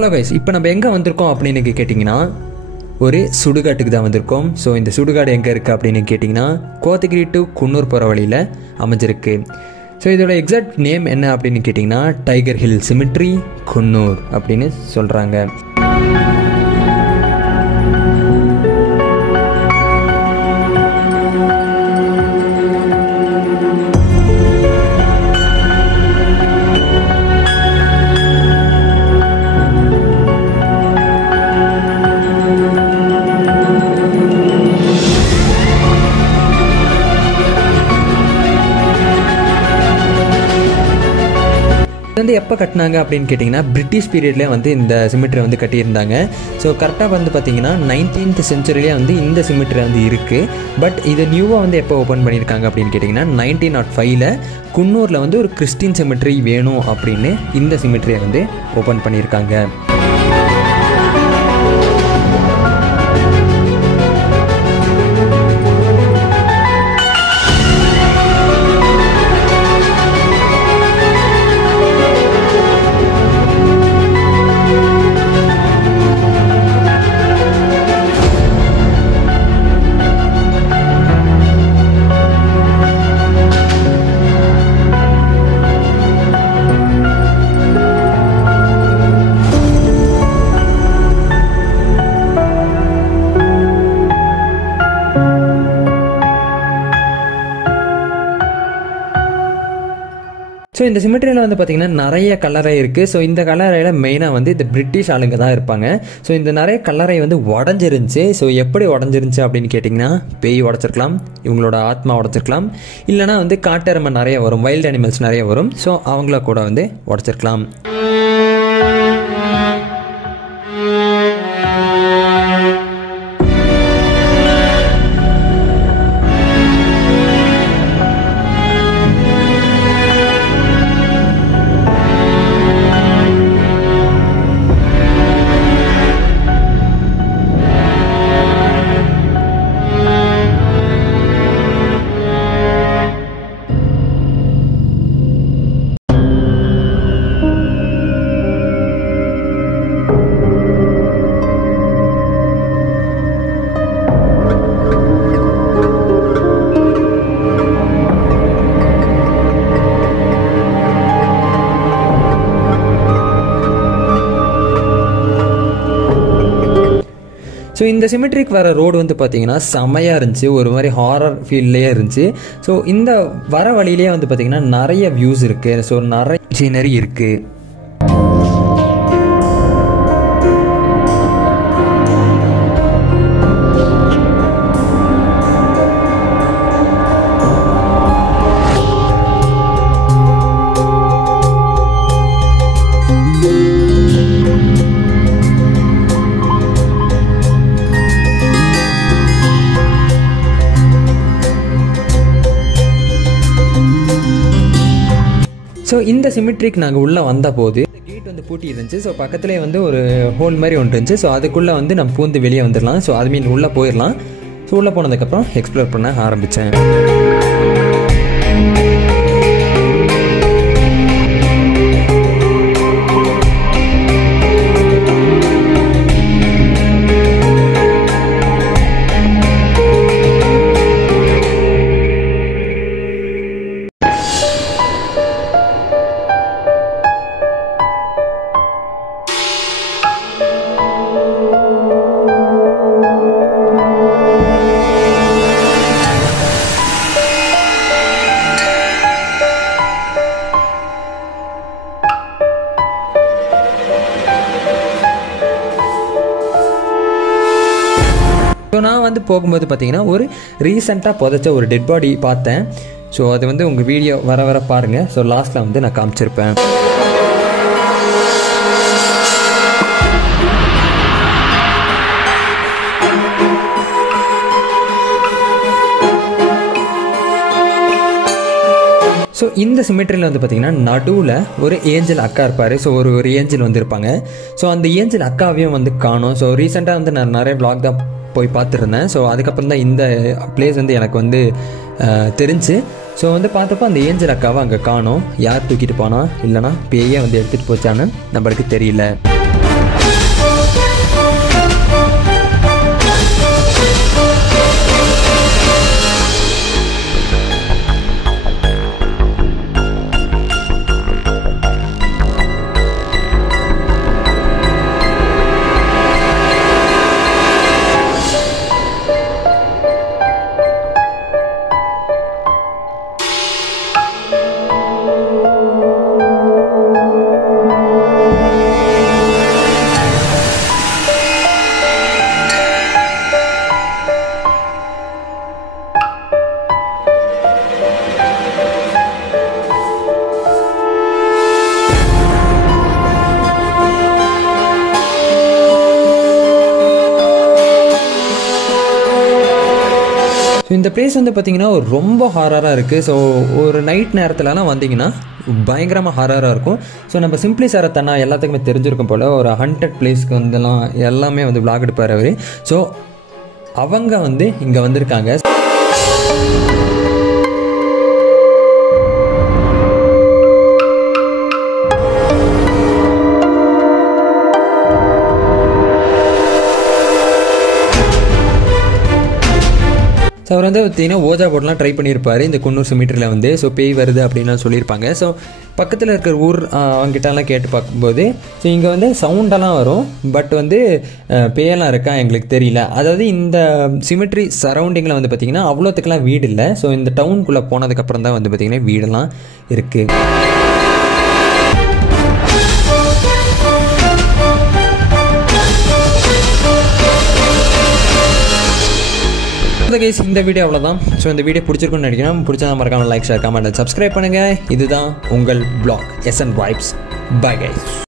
Hello guys, இப்போ நம்ம எங்கே வந்திருக்கோம் அப்படின்னு கேட்டிங்கன்னா ஒரு சுடுகாட்டுக்கு தான் வந்திருக்கோம். ஸோ இந்த சுடுகாடு எங்கே இருக்குது அப்படின்னு கேட்டிங்கன்னா கோத்தகிரி டு குன்னூர் போகிற வழியில் அமைஞ்சிருக்கு. ஸோ இதோட எக்ஸாக்ட் நேம் என்ன அப்படின்னு கேட்டிங்கன்னா டைகர் ஹில் சிமெட்ரி குன்னூர் அப்படின்னு சொல்கிறாங்க. வந்து எப்போ கட்டினாங்க அப்படின்னு கேட்டிங்கன்னா பிரிட்டிஷ் பீரியட்லேயே வந்து இந்த சிமெட்ரி வந்து கட்டியிருந்தாங்க. ஸோ கரெக்டாக வந்து பார்த்திங்கன்னா 19th centuryலேயே வந்து இந்த சிமெட்ரி வந்து இருக்குது. பட் இதை நியூவாக வந்து எப்போ ஓப்பன் பண்ணியிருக்காங்க அப்படின்னு கேட்டிங்கன்னா 1905ல் குன்னூரில் வந்து ஒரு கிறிஸ்டின் சிமெட்ரி வேணும் அப்படின்னு இந்த சிமெட்ரியை வந்து ஓப்பன் பண்ணியிருக்காங்க. ஸோ இந்த சிமெட்ரியில் வந்து பார்த்திங்கன்னா நிறைய கல்லறை இருக்குது. ஸோ இந்த கல்லறையில் மெயினாக வந்து இந்த பிரிட்டிஷ் ஆளுங்க தான் இருப்பாங்க. ஸோ இந்த நிறைய கல்லறை வந்து உடஞ்சிருந்துச்சு. ஸோ எப்படி உடஞ்சிருந்துச்சு அப்படின்னு கேட்டிங்கன்னா பேய் உடச்சிருக்கலாம், இவங்களோட ஆத்மா உடச்சிருக்கலாம், இல்லைனா வந்து காட்டெருமை நிறைய வரும், வைல்டு அனிமல்ஸ் நிறைய வரும். ஸோ அவங்கள கூட வந்து உடச்சிருக்கலாம். ஸோ இந்த சிமெட்ரிக்கு வர ரோடு வந்து பார்த்திங்கன்னா செமையாக இருந்துச்சு, ஒரு மாதிரி ஹாரர் ஃபீல்ட்லேயே இருந்துச்சு. ஸோ இந்த வர வழியிலே வந்து பார்த்திங்கன்னா நிறைய வியூஸ் இருக்குது. ஸோ நிறைய சீனரி இருக்குது. ஸோ இந்த சிமெட்ரிக்கு நாங்கள் உள்ளே வந்த போது கேட் வந்து பூட்டி இருந்துச்சு. ஸோ பக்கத்துலேயே வந்து ஒரு ஹோல் மாதிரி ஒன்று இருந்துச்சு. ஸோ அதுக்குள்ளே வந்து நம்ம பூந்து வெளியே வந்துடலாம். ஸோ அது மீன் உள்ளே போயிடலாம். ஸோ உள்ளே போனதுக்கப்புறம் எக்ஸ்ப்ளோர் பண்ண ஆரம்பித்தேன். ஸோ நான் வந்து போகும்போது பார்த்தீங்கன்னா ஒரு ரீசெண்டாக புதைச்ச ஒரு டெட் பாடி பார்த்தேன். ஸோ அது வந்து உங்கள் வீடியோ வர பாருங்கள். ஸோ லாஸ்ட்டில் வந்து நான் காமிச்சிருப்பேன். ஸோ இந்த சிமெட்ரியில் வந்து பார்த்திங்கன்னா நடுவில் ஒரு ஏஞ்சல் அக்கா இருப்பார். ஸோ ஒரு ஏஞ்சல் வந்து இருப்பாங்க. ஸோ அந்த ஏஞ்சல் அக்காவையும் வந்து காணும். ஸோ ரீசெண்டாக வந்து நான் நிறைய vlog தான் போய் பார்த்துருந்தேன். ஸோ அதுக்கப்புறம் தான் இந்த பிளேஸ் வந்து எனக்கு வந்து தெரிஞ்சு. ஸோ வந்து பார்த்தப்போ அந்த ஏஞ்சல் அக்காவை அங்கே காணும். யார் தூக்கிட்டு போனா இல்லைனா பேயே வந்து எடுத்துகிட்டு போச்சான்னு நம்மளுக்கு தெரியல. ஸோ இந்த பிளேஸ் வந்து பார்த்திங்கன்னா ரொம்ப ஹாரராக இருக்குது. ஸோ ஒரு நைட் நேரத்துலலாம் வந்தீங்கன்னா பயங்கரமாக ஹாரராக இருக்கும். ஸோ நம்ம சிம்பிளி சாரை தன்னா எல்லாத்துக்குமே தெரிஞ்சிருக்கும் போல் ஒரு ஹண்டட் பிளேஸ்க்கு வந்துலாம் எல்லாமே வந்து விளாக் எடுப்பார் அவர். ஸோ அவங்க வந்து இங்கே வந்திருக்காங்க. ஸோ அவர் வந்து பார்த்திங்கன்னா ஓஜா போர்ட்லாம் ட்ரை பண்ணியிருப்பார் இந்த குன்னூர் சிமெட்ரியில் வந்து. ஸோ பேய் வருது அப்படின்லாம் சொல்லியிருப்பாங்க. ஸோ பக்கத்தில் இருக்கிற ஊர் அவங்ககிட்டலாம் கேட்டு பார்க்கும்போது ஸோ இங்கே வந்து சவுண்டெல்லாம் வரும், பட் வந்து பேயெல்லாம் இருக்கா எங்களுக்கு தெரியல. அதாவது இந்த சிமெட்ரி சரௌண்டிங்கில் வந்து பார்த்திங்கன்னா அவ்வளோத்துக்கெல்லாம் வீடு இல்லை. ஸோ இந்த டவுனுக்குள்ளே போனதுக்கப்புறம் தான் வந்து பார்த்திங்கன்னா வீடெல்லாம் இருக்குது. இந்த வீடியோ அவ்வளோதான். ஸோ இந்த வீடியோ பிடிச்சிருக்குன்னு நினைக்கிறேன். பிடிச்சா மறக்காம லைக், ஷேர், கமெண்ட், சப்ஸ்கிரைப் பண்ணுங்கள். இதுதான் உங்கள் vlog SN Vibes. Bye guys.